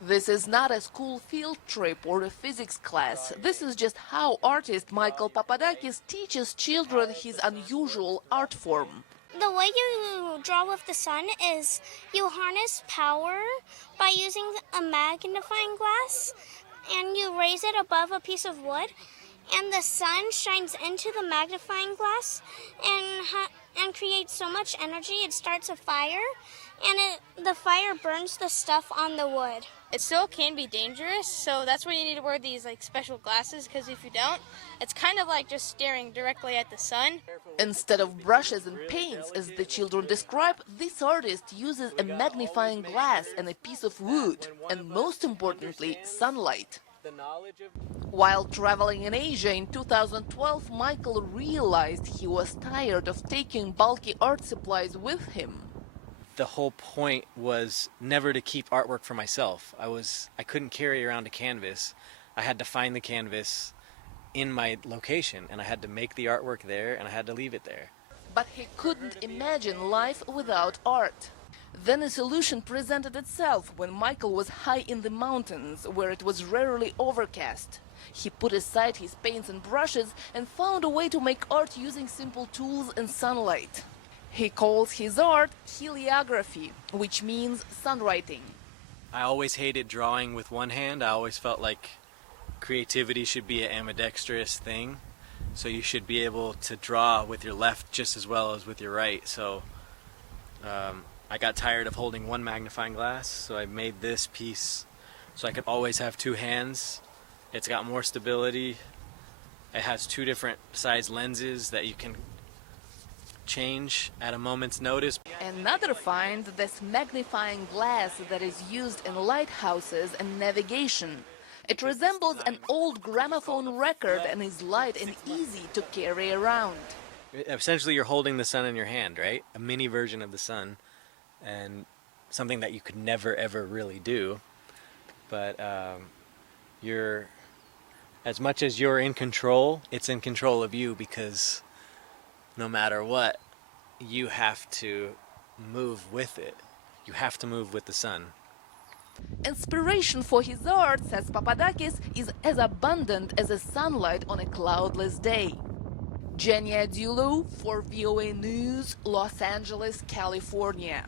This is not a school field trip or a physics class. This is just how artist Michael Papadakis teaches children his unusual art form. The way you draw with the sun is you harness power by using a magnifying glass, and you raise it above a piece of wood, and the sun shines into the magnifying glass and creates so much energy. It starts a fire, and the fire burns the stuff on the wood. It still can be dangerous, so that's why you need to wear these special glasses, because if you don't, it's kind of like just staring directly at the sun. Instead of brushes and paints, as the children describe, this artist uses a magnifying glass and a piece of wood, and most importantly, sunlight. While traveling in Asia in 2012, Michael realized he was tired of taking bulky art supplies with him. The whole point was never to keep artwork for myself. I couldn't carry around a canvas. I had to find the canvas in my location, and I had to make the artwork there, and I had to leave it there. But he couldn't imagine life without art. Then a solution presented itself when Michael was high in the mountains, where it was rarely overcast. He put aside his paints and brushes and found a way to make art using simple tools and sunlight. He calls his art heliography, which means sunwriting. I always hated drawing with one hand. I always felt like creativity should be an ambidextrous thing. So you should be able to draw with your left just as well as with your right. So I got tired of holding one magnifying glass, so I made this piece so I could always have two hands. It's got more stability. It has two different size lenses that you can change at a moment's notice. Another find, this magnifying glass that is used in lighthouses and navigation. It resembles an old gramophone record and is light and easy to carry around. Essentially, you're holding the sun in your hand, right? A mini version of the sun, and something that you could never ever really do. But as much as you're in control, it's in control of you, because no matter what, you have to move with it. You have to move with the sun. Inspiration for his art, says Papadakis, is as abundant as the sunlight on a cloudless day. Genia Dulu for VOA News, Los Angeles, California.